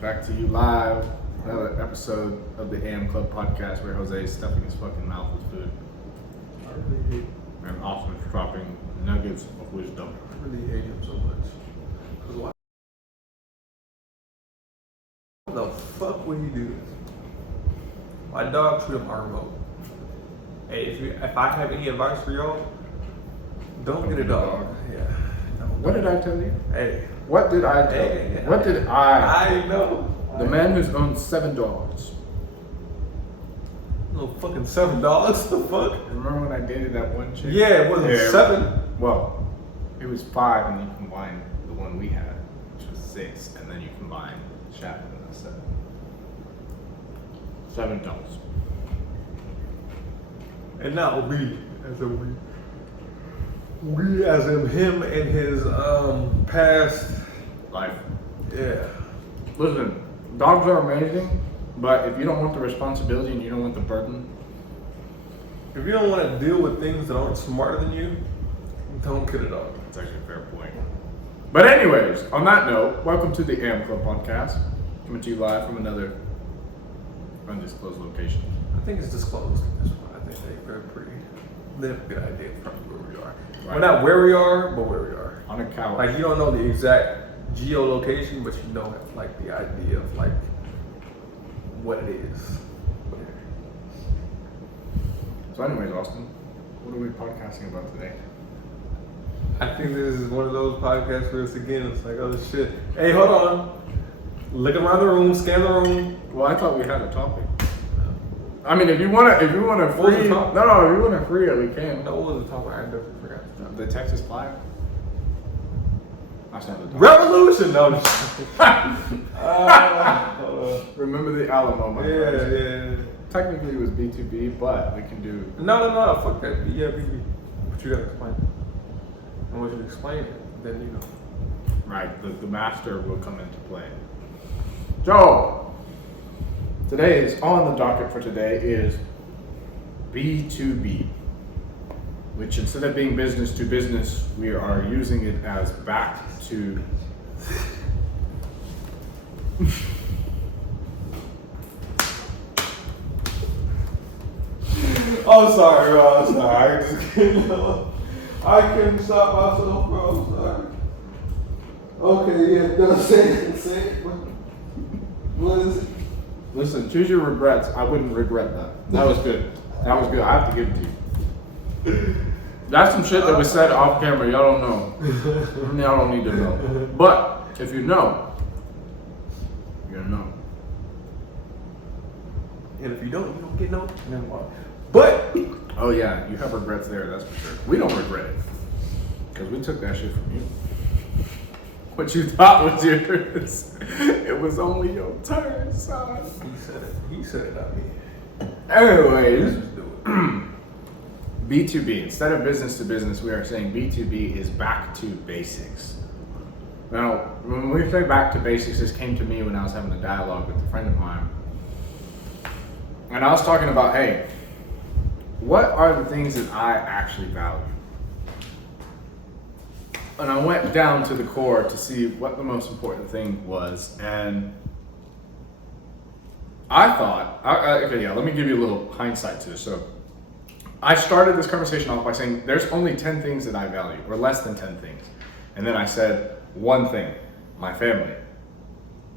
Back to you live. Another episode of the AM Club podcast where Jose is stuffing his fucking mouth with food. I really hate. And Austin is dropping nuggets of wisdom. I really hate him so much. Cause why the fuck would he do this? My dog treat him our remote. Hey, if I have any advice for y'all, don't get a dog. Yeah. No, What did I tell you? Hey. What did I tell you? What did I? I know. The man who's owned 7 dogs. Little fucking 7 dogs. The fuck? Remember when I dated that one chick? Yeah, it wasn't 7. Well, it was 5, and you combine the one we had, which was 6, and then you combine Shaq, and that's 7. 7 dogs. And not we, as in we as in him and his past Life. Yeah. Listen, dogs are amazing, but if you don't want the responsibility and you don't want the burden, If you don't want to deal with things that aren't smarter than you, don't get a dog. that's actually a fair point. But anyways, on that note, welcome to the AM Club podcast, coming to you live from another undisclosed location. I think it's disclosed at this point. I think they have a good idea from where we are. Right. Well, not where we are, but where we are. On a couch. Like, you don't know the exact geolocation, but you know, like, the idea of, like, what it is. So anyways, Austin, what are we podcasting about today? I think this is one of those podcasts where it's like, oh shit. Hey, hold on. Look around the room, scan the room. Well, I thought we had a topic. I mean, if you wanna free, What was the topic? no, if you wanna free it, we can. No, what was the topic? I never forgot. The Texas fire. That's not the topic. Revolution! No, Remember the Alamo, my friend. yeah. Technically, it was B2B, but we can do. No, fuck that. Yeah, BB. But you gotta explain it. And once you explain it, then you know. Right, the master will come into play. So, today is on the docket for today is B2B, which instead of being business to business, we are using it as back to. I'm sorry, bro. I'm sorry. I couldn't stop myself, bro. I'm sorry. Okay, yeah. No, say it. What is it? Listen, choose your regrets. I wouldn't regret that. That was good. That was good. I have to give it to you. That's some shit that was said off camera. Y'all don't know. Y'all don't need to know. But if you know, you're gonna know. And if you don't get no. Then what? But Oh yeah, you have regrets there. That's for sure. We don't regret it because we took that shit from you. What you thought was yours, it was only your turn, son. he said it, not me. Anyways, Let's just do it. B2B. Instead of business to business, we are saying B2B is back to basics. Now, when we say back to basics, this came to me when I was having a dialogue with a friend of mine. And I was talking about, hey, what are the things that I actually value? And I went down to the core to see what the most important thing was. And I thought, okay, yeah, let me give you a little hindsight to this. So I started this conversation off by saying there's only 10 things that I value, or less than 10 things. And then I said one thing, my family.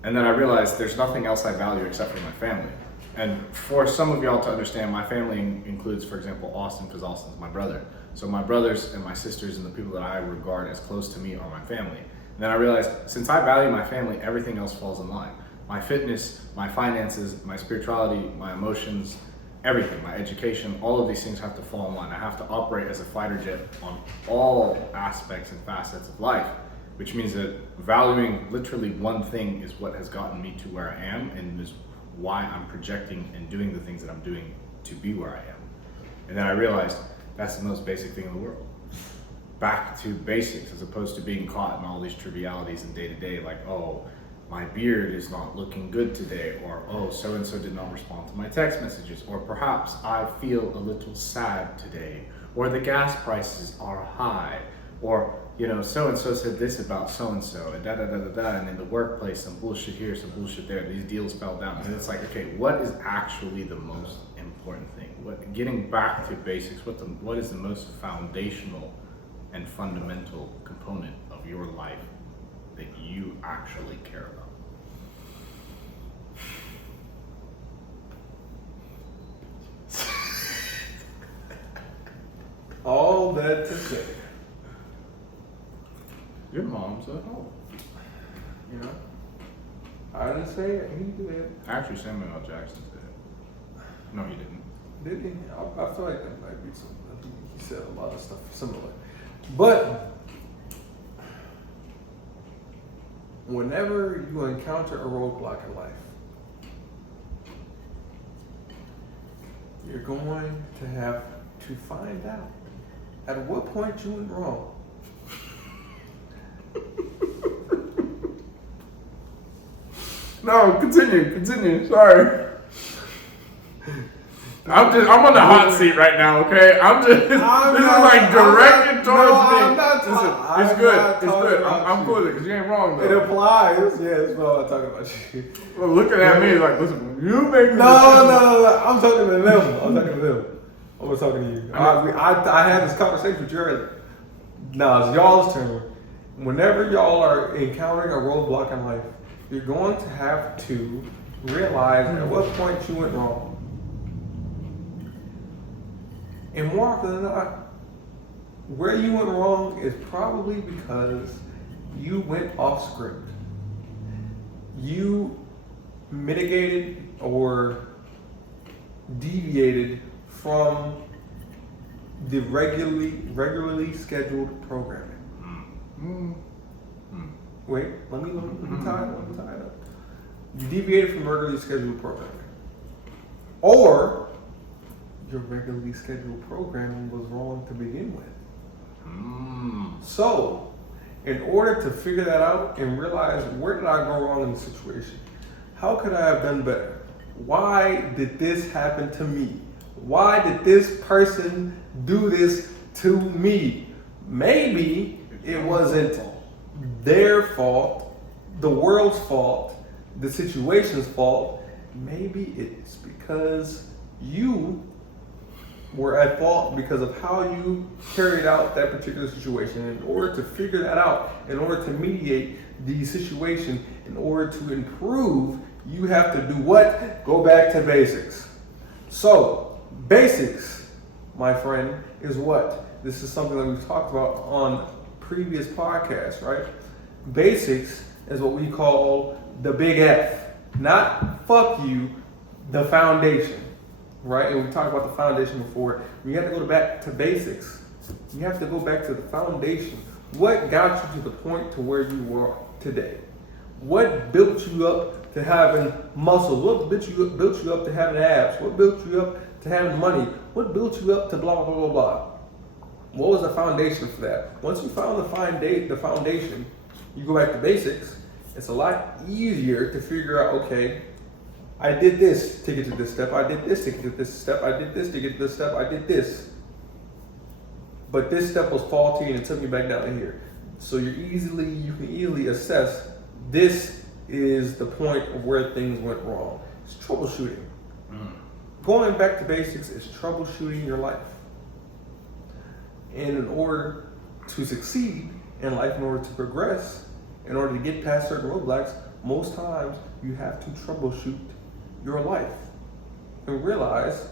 And then I realized there's nothing else I value except for my family. And for some of y'all to understand, my family includes, for example, Austin, because Austin's my brother. So my brothers and my sisters and the people that I regard as close to me are my family. And then I realized, since I value my family, everything else falls in line. My fitness, my finances, my spirituality, my emotions, everything, my education, all of these things have to fall in line. I have to operate as a fighter jet on all aspects and facets of life, which means that valuing literally one thing is what has gotten me to where I am and is why I'm projecting and doing the things that I'm doing to be where I am. And then I realized that's the most basic thing in the world. Back to basics, as opposed to being caught in all these trivialities in day to day, like, oh, my beard is not looking good today, or oh, so-and-so did not respond to my text messages, or perhaps I feel a little sad today, or the gas prices are high, or you know, so-and-so said this about so-and-so, and da-da-da-da-da, and in the workplace, some bullshit here, some bullshit there, these deals fell down. And it's like, okay, what is actually the most important thing? Getting back to basics, what is the most foundational and fundamental component of your life that you actually care about? All that to say, Your mom's at home. you know, I didn't say it. He did. Actually, Samuel L. Jackson did. No, he didn't. Did he? I feel like that might be something. He said a lot of stuff similar. But whenever you encounter a roadblock in life, you're going to have to find out at what point you went wrong. No, continue. Sorry. I'm on the hot seat right now, okay? This is like directed towards me. It's good. I'm cool with it because you ain't wrong It though. applies. Yeah, it's not talking about you. Well, looking at me like, listen, you make me. No. I'm talking to them. I was talking to you. I had this conversation with you earlier. Now it's y'all's turn. Whenever y'all are encountering a roadblock in life, you're going to have to realize at what point you went wrong. And more often than not, where you went wrong is probably because you went off script. You mitigated or deviated from the regularly scheduled programming. Wait, let me tie it up. You deviated from regularly scheduled programming. Or your regularly scheduled programming was wrong to begin with. So, in order to figure that out and realize where did I go wrong in the situation? How could I have done better? Why did this happen to me? Why did this person do this to me? Maybe it wasn't their fault, the world's fault, the situation's fault. Maybe it's because you were at fault because of how you carried out that particular situation. In order to figure that out, in order to mediate the situation, in order to improve, you have to do what? Go back to basics. So, basics, my friend, is what? This is something that we've talked about on previous podcasts, right? Basics is what we call the big F. Not fuck you, the foundation. Right? And we talked about the foundation before. You have to go back to basics. You have to go back to the foundation. What got you to the point to where you are today? What built you up to having muscles? What built you up to having abs? What built you up to having money? What built you up to blah, blah, blah, blah? What was the foundation for that? Once you found the foundation, you go back to basics. It's a lot easier to figure out, okay, I did this to get to this step. I did this to get to this step. I did this to get to this step. I did this. But this step was faulty and it took me back down to here. So you can easily assess this is the point of where things went wrong. It's troubleshooting. Going back to basics is troubleshooting your life. And in order to succeed in life, in order to progress, in order to get past certain roadblocks, most times you have to troubleshoot your life and realize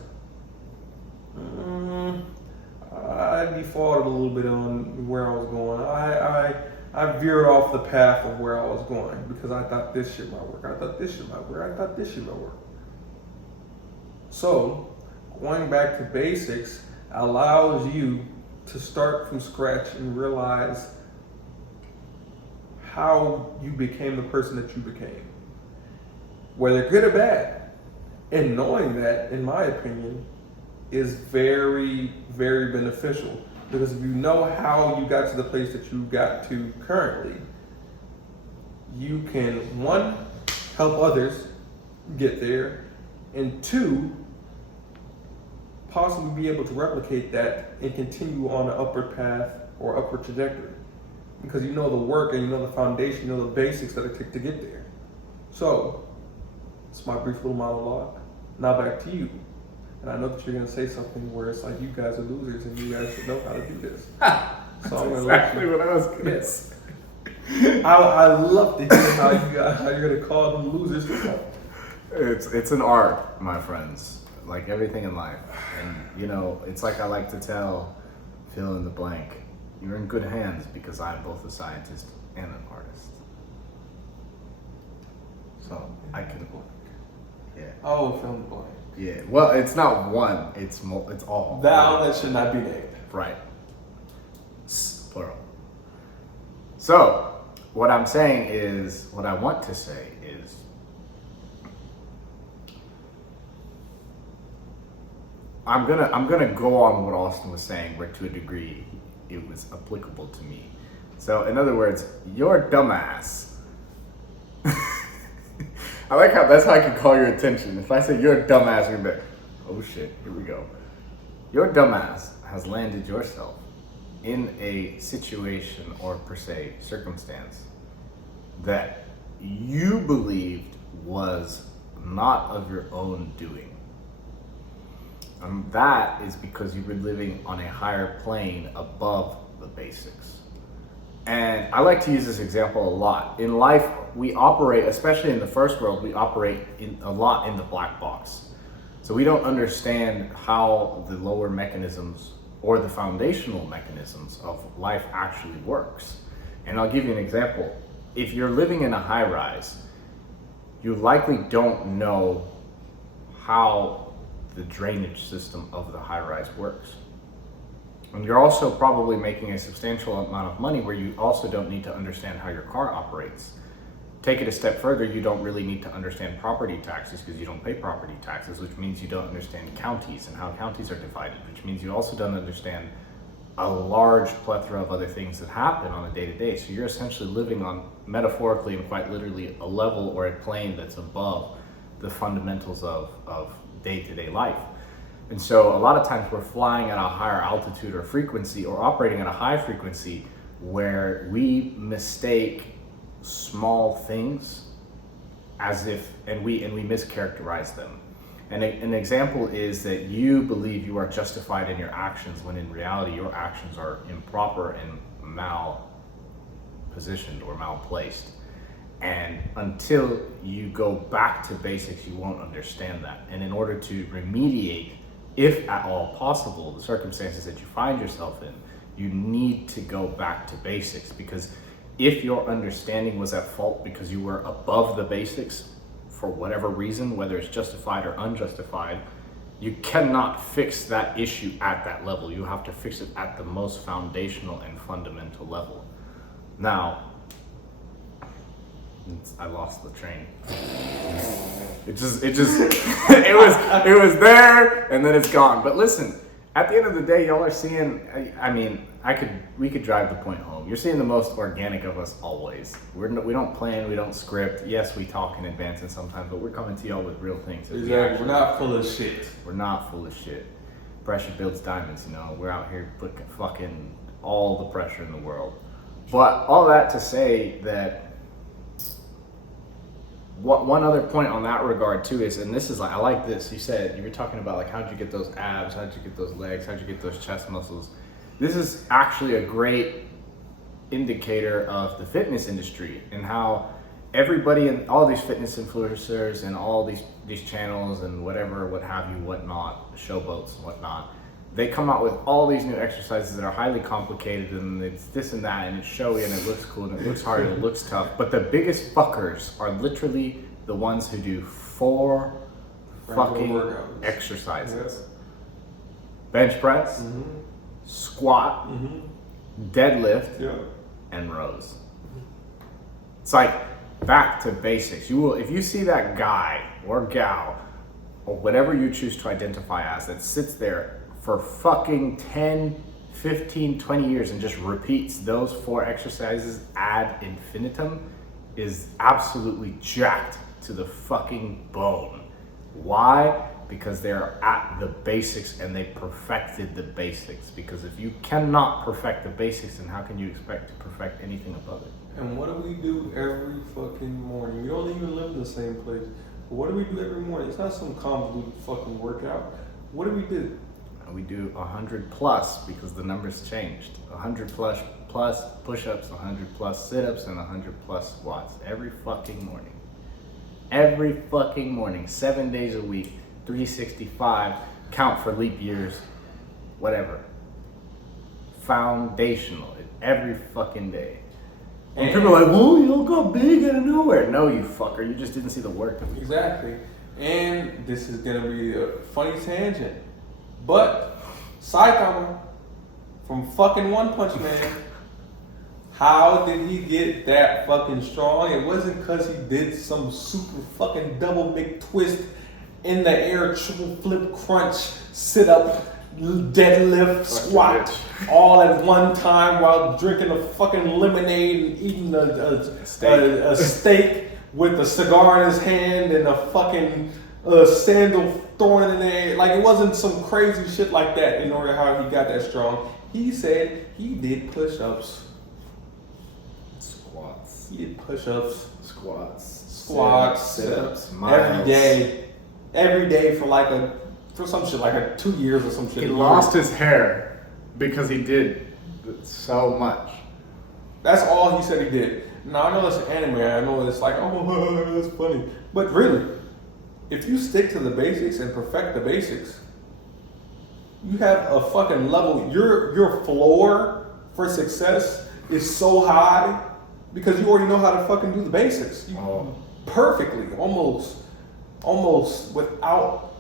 I defaulted a little bit on where I was going. I veered off the path of where I was going because I thought this shit might work. I thought this shit might work. So going back to basics allows you to start from scratch and realize how you became the person that you became, whether good or bad. And knowing that, in my opinion, is very, very beneficial. Because if you know how you got to the place that you got to currently, you can, one, help others get there, and two, possibly be able to replicate that and continue on an upward path or upward trajectory. because you know the work and you know the foundation, you know the basics that it takes to get there. So, it's my brief little monologue. Now back to you. And I know that you're going to say something where it's like, you guys are losers and you guys should know how to do this. So I'm going to Exactly what I was going to say. I love to hear how you're going to call them losers. It's an art, my friends, like everything in life. And, you know, it's like I like to tell fill in the blank, you're in good hands because I'm both a scientist and an artist. So I can, yeah. Oh, fill in the blank. Yeah, well, it's not one, it's all. That should not be named. Right. Plural. So, what I'm saying is, what I want to say is, I'm gonna go on what Austin was saying, where to a degree it was applicable to me. So, in other words, you're a dumbass. I like how that's how I can call your attention. If I say you're a dumbass, you're like, oh shit, here we go. Your dumbass has landed yourself in a situation or per se circumstance that you believed was not of your own doing. That is because you were living on a higher plane above the basics. And I like to use this example a lot. In life, we operate, especially in the first world, we operate a lot in the black box. So we don't understand how the lower mechanisms or the foundational mechanisms of life actually works. And I'll give you an example. If you're living in a high rise, you likely don't know how the drainage system of the high rise works. And you're also probably making a substantial amount of money where you also don't need to understand how your car operates. Take it a step further, you don't really need to understand property taxes because you don't pay property taxes, which means you don't understand counties and how counties are divided, which means you also don't understand a large plethora of other things that happen on a day-to-day. So you're essentially living on, metaphorically and quite literally, a level or a plane that's above the fundamentals of day-to-day life. And so a lot of times we're flying at a higher altitude or frequency or operating at a high frequency where we mistake small things as if, and we mischaracterize them. And an example is that you believe you are justified in your actions when in reality your actions are improper and mal-positioned or mal-placed. And until you go back to basics, you won't understand that. And in order to remediate, if at all possible, the circumstances that you find yourself in, you need to go back to basics, because if your understanding was at fault because you were above the basics for whatever reason, whether it's justified or unjustified, you cannot fix that issue at that level. You have to fix it at the most foundational and fundamental level. Now, I lost the train. It was there and then it's gone. But listen, at the end of the day, y'all are seeing, we could drive the point home. You're seeing the most organic of us always. We don't plan, we don't script. Yes, we talk in advance and sometimes, but we're coming to y'all with real things. Exactly. We're not full of shit. We're not full of shit. Pressure builds diamonds, you know. We're out here putting fucking all the pressure in the world. But all that to say that one other point on that regard too is, and this is like, I like this, you were talking about like, how'd you get those abs, how'd you get those legs, how'd you get those chest muscles? This is actually a great indicator of the fitness industry and how everybody and all these fitness influencers and all these channels and whatever, what have you, whatnot, showboats and whatnot, they come out with all these new exercises that are highly complicated and it's this and that and it's showy and it looks cool and it looks hard and it looks tough. But the biggest fuckers are literally the ones who do 4 fucking exercises. Bench press, squat, deadlift, and rows. It's like back to basics. You will, if you see that guy or gal or whatever you choose to identify as that sits there for fucking 10, 15, 20 years and just repeats those 4 exercises ad infinitum, is absolutely jacked to the fucking bone. Why? Because they're at the basics and they perfected the basics. Because if you cannot perfect the basics, then how can you expect to perfect anything above it? And what do we do every fucking morning? We don't even live in the same place. But what do we do every morning? It's not some convoluted fucking workout. What do we do? We do 100 plus because the numbers changed. 100 plus push-ups, 100 plus sit-ups, and 100 plus squats every fucking morning. Every fucking morning, 7 days a week, 365, count for leap years, whatever. Foundational, every fucking day. And people are like, well, you got big out of nowhere. No, you fucker, you just didn't see the work. Exactly. And this is gonna be a funny tangent. But, Saitama, from fucking One Punch Man, how did he get that fucking strong? It wasn't because he did some super fucking double big twist in the air, triple flip crunch, sit up, deadlift, squat, all at one time while drinking a fucking lemonade and eating a steak with a cigar in his hand and a fucking sandal thrown in there. Like, it wasn't some crazy shit like that in order how he got that strong. He said he did push-ups. Squats. He did push-ups. Squats. Sit-ups. Every day for some shit, like 2 years or some shit. He lost his hair because he did so much. That's all he said he did. Now, I know it's an anime. I know it's like, oh, that's funny. But really, if you stick to the basics and perfect the basics, you have a fucking level. Your floor for success is so high because you already know how to fucking do the basics. Perfectly, almost without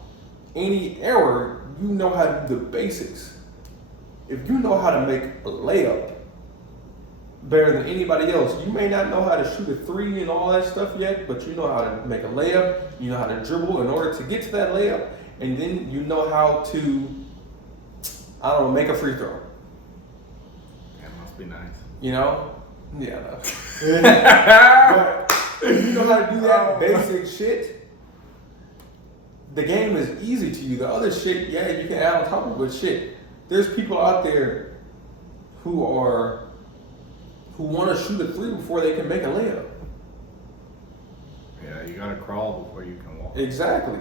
any error, you know how to do the basics. If you know how to make a layup better than anybody else, you may not know how to shoot a three and all that stuff yet, but you know how to make a layup, you know how to dribble in order to get to that layup, and then you know how to, I don't know, make a free throw. That must be nice. You know? Yeah, no. But if you know how to do that basic shit, the game is easy to you. The other shit, yeah, you can add on top of it, but shit, there's people out there who want to shoot a three before they can make a layup. Yeah, you gotta crawl before you can walk. Exactly.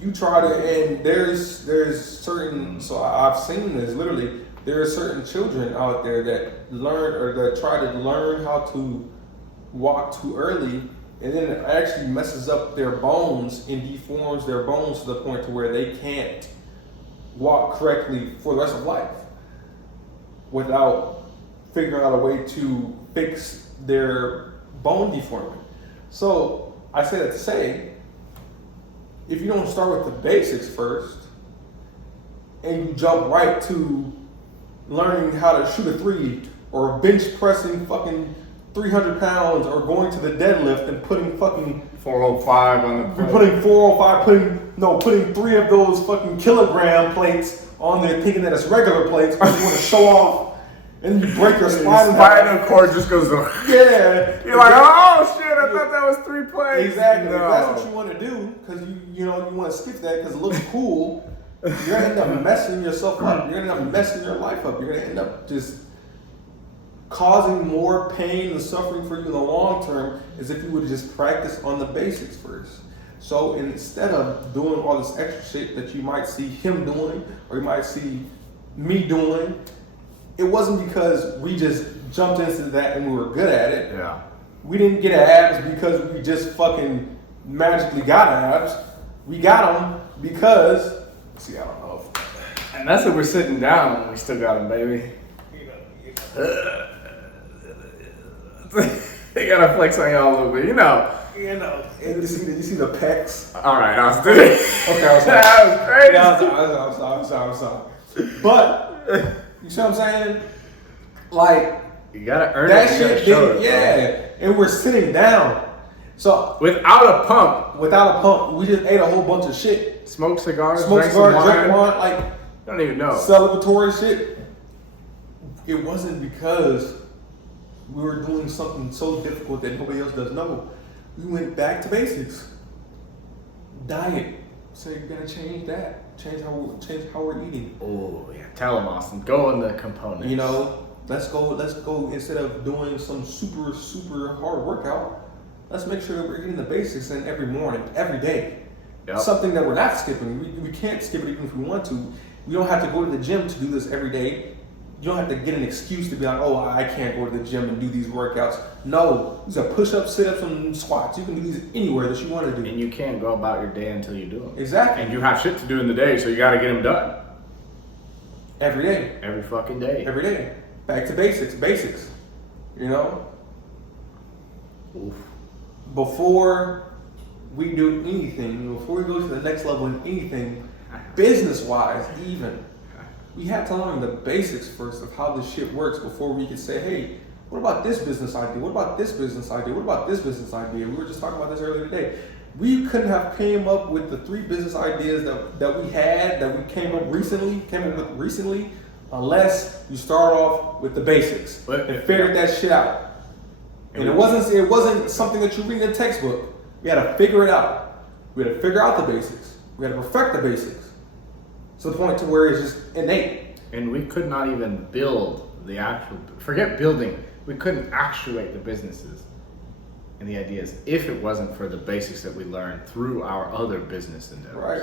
You try to, and there's certain, so I've seen this literally, there are certain children out there that learn or that try to learn how to walk too early, and then it actually messes up their bones and deforms their bones to the point to where they can't walk correctly for the rest of life without figuring out a way to fix their bone deformity. So I say that to say, if you don't start with the basics first and you jump right to learning how to shoot a three or bench pressing fucking 300 pounds or going to the deadlift and putting fucking 405 on the plate. Putting 405, putting 3 of those fucking kilogram plates on there thinking that it's regular plates because you want to show off, and you break your spinal cord just goes, yeah. You're like, oh shit, I thought that was 3 plates. Exactly. No. If that's what you want to do, because you want to skip that because it looks cool, you're going to end up messing yourself up. You're going to end up messing your life up. You're going to end up just causing more pain and suffering for you in the long term as if you would just practice on the basics first. So instead of doing all this extra shit that you might see him doing or you might see me doing, it wasn't because we just jumped into that and we were good at it. Yeah. We didn't get abs because we just fucking magically got abs. We got them because, I don't know. And that's if we're sitting down and we still got them, baby. They gotta flex on y'all a little bit, You know, and you see the pecs. All right, I was doing it. Okay, I was sorry. That was crazy. Yeah, I'm sorry. But you see what I'm saying? Like you gotta earn that it. shit. And we're sitting down. So without a pump, we just ate a whole bunch of shit. Smoked cigars, drank wine, like don't even know. Celebratory shit. It wasn't because we were doing something so difficult that nobody else does know. We went back to basics. Diet, So you're gonna change that. Change how we're eating. Oh yeah, tell them, Austin. Go on the components. You know, let's go instead of doing some super hard workout, let's make sure that we're eating the basics in every morning, every day. Yep. Something that we're not skipping. We can't skip it even if we want to. We don't have to go to the gym to do this every day. You don't have to get an excuse to be like, oh, I can't go to the gym and do these workouts. No, these are push-ups, sit-ups, and squats. You can do these anywhere that you want to do. And you can't go about your day until you do them. Exactly. And you have shit to do in the day, so you got to get them done. Every day. Every fucking day. Every day. Back to basics. Basics. You know? Oof. Before we do anything, before we go to the next level in anything, business-wise even, we have to learn the basics first of how this shit works before we can say, hey, what about this business idea? What about this business idea? What about this business idea? We were just talking about this earlier today. We couldn't have came up with the 3 business ideas that we came up with recently, unless you start off with the basics and figured that shit out. And it wasn't something that you read in a textbook. We had to figure it out. We had to figure out the basics. We had to perfect the basics. To the point to where it's just innate. And we could not even build the actual, forget building, we couldn't actuate the businesses and the ideas if it wasn't for the basics that we learned through our other business endeavors.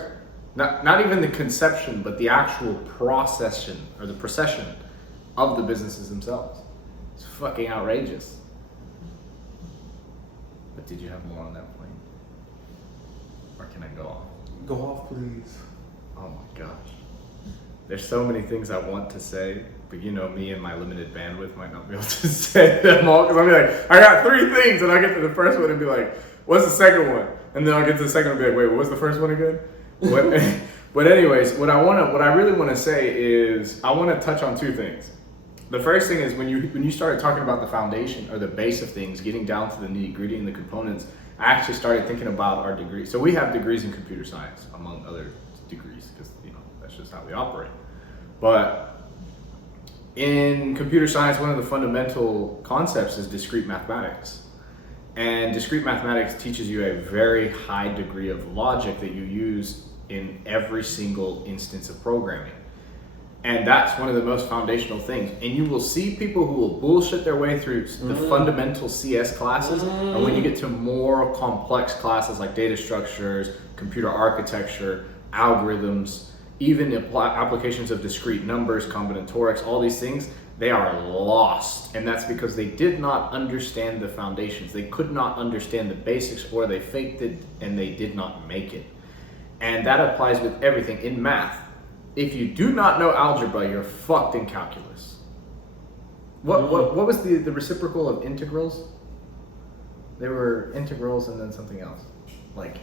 Right. Not even the conception, but the actual procession of the businesses themselves. It's fucking outrageous. But did you have more on that point? Or can I go off? Go off, please. Oh my gosh. There's so many things I want to say, but you know me and my limited bandwidth might not be able to say them all, because I'll be like, I got 3 things, and I'll get to the first one and be like, what's the second one? And then I'll get to the second one and be like, wait, what was the first one again? But anyways, what I really want to say is I want to touch on 2 things. The first thing is when you started talking about the foundation or the base of things, getting down to the nitty-gritty and the components, I actually started thinking about our degrees. So we have degrees in computer science, among other degrees, because that's just how we operate. But in computer science, one of the fundamental concepts is discrete mathematics. And discrete mathematics teaches you a very high degree of logic that you use in every single instance of programming. And that's one of the most foundational things. And you will see people who will bullshit their way through the fundamental CS classes. And when you get to more complex classes like data structures, computer architecture, algorithms, even applications of discrete numbers, combinatorics, all these things, they are lost. And that's because they did not understand the foundations. They could not understand the basics, or they faked it and they did not make it. And that applies with everything in math. If you do not know algebra, you're fucked in calculus. What was the reciprocal of integrals? They were integrals and then something else. Like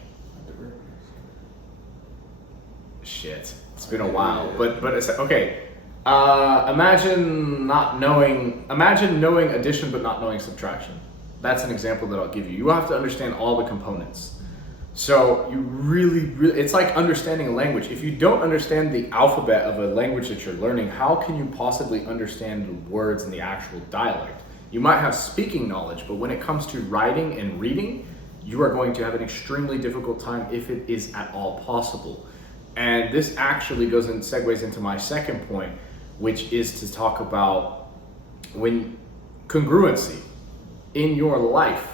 shit. It's been a while. But it's okay. Imagine knowing addition but not knowing subtraction. That's an example that I'll give you. You have to understand all the components. So you really, it's like understanding a language. If you don't understand the alphabet of a language that you're learning, how can you possibly understand the words in the actual dialect? You might have speaking knowledge, but when it comes to writing and reading, you are going to have an extremely difficult time if it is at all possible. And this actually goes and segues into my second point, which is to talk about when congruency in your life.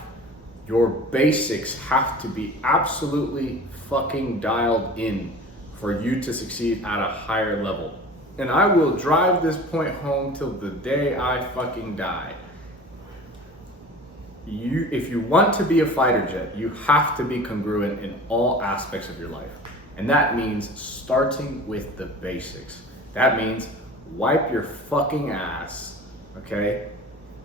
Your basics have to be absolutely fucking dialed in for you to succeed at a higher level. And I will drive this point home till the day I fucking die. If you want to be a fighter jet, you have to be congruent in all aspects of your life. And that means starting with the basics. That means wipe your fucking ass, okay?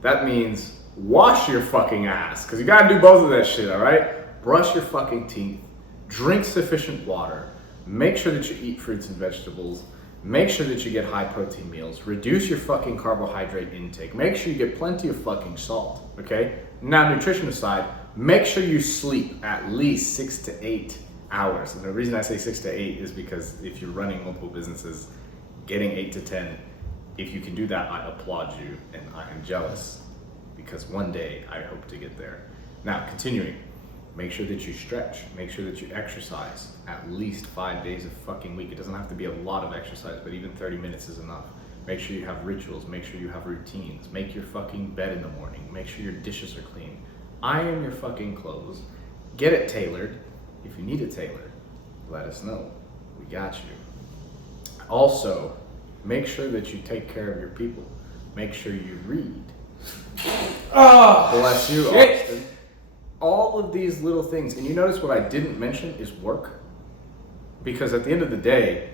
That means wash your fucking ass, because you gotta do both of that shit, all right? Brush your fucking teeth, drink sufficient water, make sure that you eat fruits and vegetables, make sure that you get high protein meals, reduce your fucking carbohydrate intake, make sure you get plenty of fucking salt, okay? Now, nutrition aside, make sure you sleep at least 6 to 8 hours. And the reason I say 6 to 8 is because if you're running multiple businesses, getting 8 to 10, if you can do that, I applaud you and I am jealous. Because one day I hope to get there. Now, continuing. Make sure that you stretch. Make sure that you exercise at least 5 days a fucking week. It doesn't have to be a lot of exercise, but even 30 minutes is enough. Make sure you have rituals. Make sure you have routines. Make your fucking bed in the morning. Make sure your dishes are clean. Iron your fucking clothes. Get it tailored. If you need it tailored, let us know. We got you. Also, make sure that you take care of your people. Make sure you read. Oh, bless you, shit. Austin. All of these little things, and you notice what I didn't mention is work. Because at the end of the day,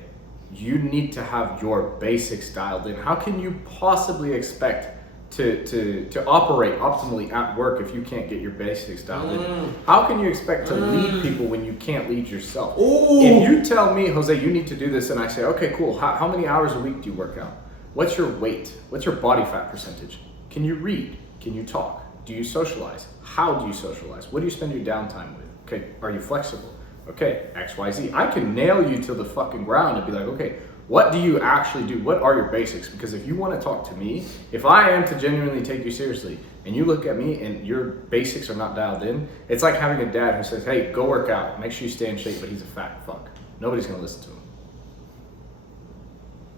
you need to have your basics dialed in. How can you possibly expect to operate optimally at work if you can't get your basics dialed in? How can you expect to lead people when you can't lead yourself? Ooh. If you tell me, Jose, you need to do this, and I say, okay, cool, how many hours a week do you work out? What's your weight? What's your body fat percentage? Can you read? Can you talk? Do you socialize? How do you socialize? What do you spend your downtime with? Okay, are you flexible? Okay, XYZ. I can nail you to the fucking ground and be like, okay, what do you actually do? What are your basics? Because if you want to talk to me, if I am to genuinely take you seriously and you look at me and your basics are not dialed in, it's like having a dad who says, hey, go work out. Make sure you stay in shape, but he's a fat fuck. Nobody's going to listen to him.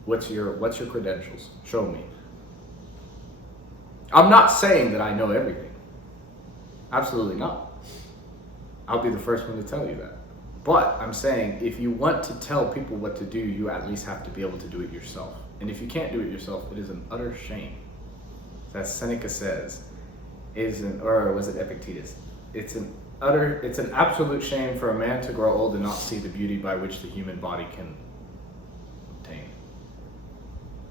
What's your credentials? Show me. I'm not saying that I know everything. Absolutely not. I'll be the first one to tell you that. But I'm saying if you want to tell people what to do, you at least have to be able to do it yourself. And if you can't do it yourself, it is an utter shame. As Seneca says, or was it Epictetus? It's an absolute shame for a man to grow old and not see the beauty by which the human body can obtain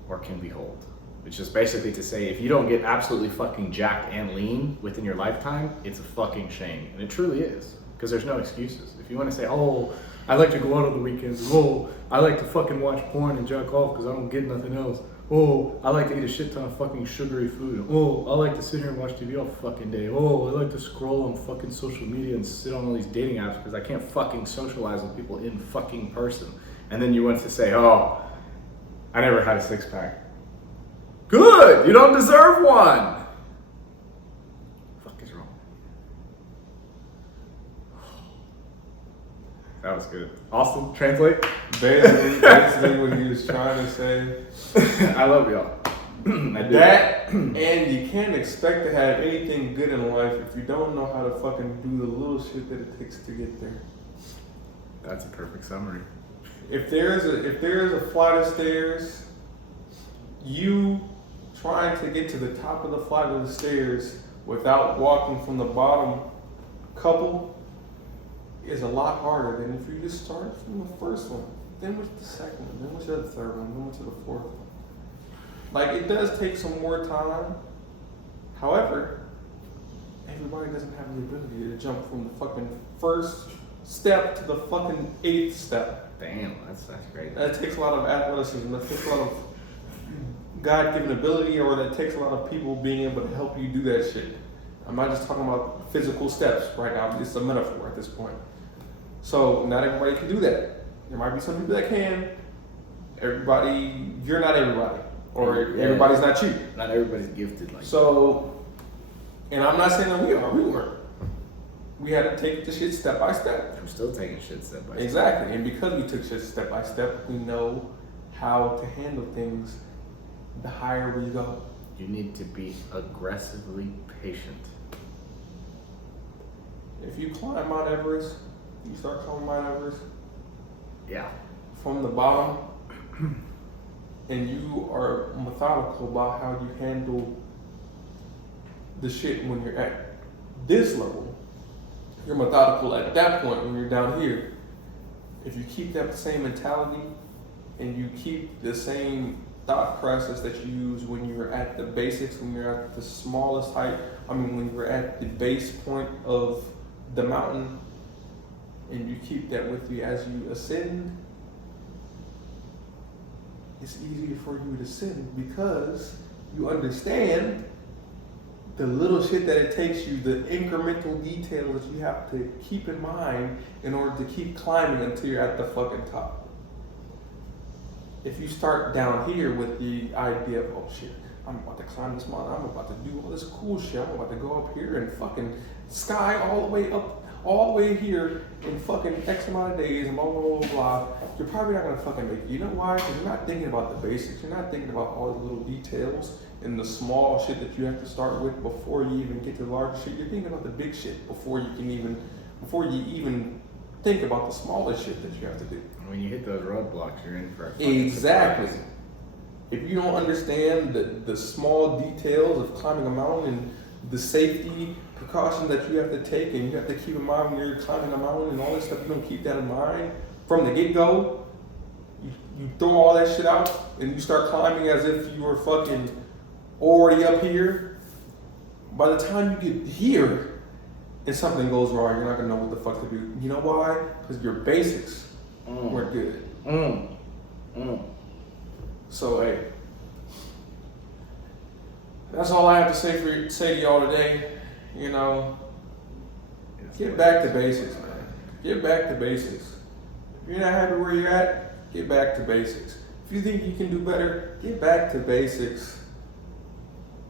or can behold. Which is basically to say, if you don't get absolutely fucking jacked and lean within your lifetime, it's a fucking shame. And it truly is. Because there's no excuses. If you want to say, oh, I like to go out on the weekends. Oh, I like to fucking watch porn and jack off because I don't get nothing else. Oh, I like to eat a shit ton of fucking sugary food. Oh, I like to sit here and watch TV all fucking day. Oh, I like to scroll on fucking social media and sit on all these dating apps because I can't fucking socialize with people in fucking person. And then you want to say, oh, I never had a six pack. Good, you don't deserve one. Fuck is wrong? That was good. Austin, translate. Basically what he was trying to say. I love y'all. That, and you can't expect to have anything good in life if you don't know how to fucking do the little shit that it takes to get there. That's a perfect summary. If there's a flight of stairs, you trying to get to the top of the flight of the stairs without walking from the bottom couple is a lot harder than if you just start from the first one, then with the second one, then with the third one, then with the fourth one. Like, it does take some more time. However, everybody doesn't have the ability to jump from the fucking first step to the fucking 8th step. Damn, that's great. That takes a lot of athleticism. That takes a lot of God-given ability, or that takes a lot of people being able to help you do that shit. I'm not just talking about physical steps right now. It's a metaphor at this point. So not everybody can do that. There might be some people that can. You're not everybody, or everybody's not you. Not everybody's gifted like so, and I'm not saying that we weren't. We had to take the shit step by step. I'm still taking shit step by step. Exactly, and because we took shit step by step, we know how to handle things the higher we go. You need to be aggressively patient. If you climb Mount Everest, you start climbing Mount Everest Yeah. from the bottom, and you are methodical about how you handle the shit when you're at this level. You're methodical at that point when you're down here. If you keep that same mentality and you keep the same thought process that you use when you're at the basics, when you're at the smallest height, when you're at the base point of the mountain, and you keep that with you as you ascend, it's easier for you to ascend because you understand the little shit that it takes you, the incremental details that you have to keep in mind in order to keep climbing until you're at the fucking top. If you start down here with the idea of, oh shit, I'm about to climb this mountain, I'm about to do all this cool shit, I'm about to go up here and fucking sky all the way up all the way here in fucking X amount of days and blah, blah, blah, blah, you're probably not gonna fucking make it. You know why? Because you're not thinking about the basics. You're not thinking about all the little details and the small shit that you have to start with before you even get to the larger shit. You're thinking about the big shit before you even think about the smaller shit that you have to do. When you hit those roadblocks, you're in for a Exactly. surprise. If you don't understand the small details of climbing a mountain and the safety precautions that you have to take and you have to keep in mind when you're climbing a mountain and all this stuff, you don't keep that in mind from the get-go, you throw all that shit out and you start climbing as if you were fucking already up here. By the time you get here and something goes wrong, you're not gonna know what the fuck to do. You know why? Because your basics weren't good. So hey, that's all I have to say to y'all today. You know, get back to basics, man. Get back to basics. If you're not happy where you're at, get back to basics. If you think you can do better, get back to basics.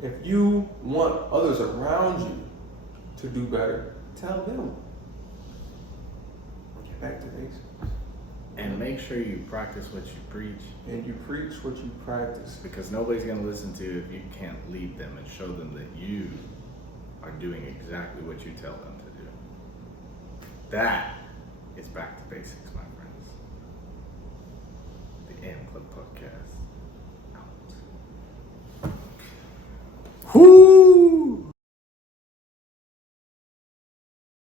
If you want others around you to do better, tell them. Get back to basics. And make sure you practice what you preach. And you preach what you practice. Because nobody's going to listen to you if you can't lead them and show them that you are doing exactly what you tell them to do. That is back to basics, my friends. The AM Club Podcast out. Whoo!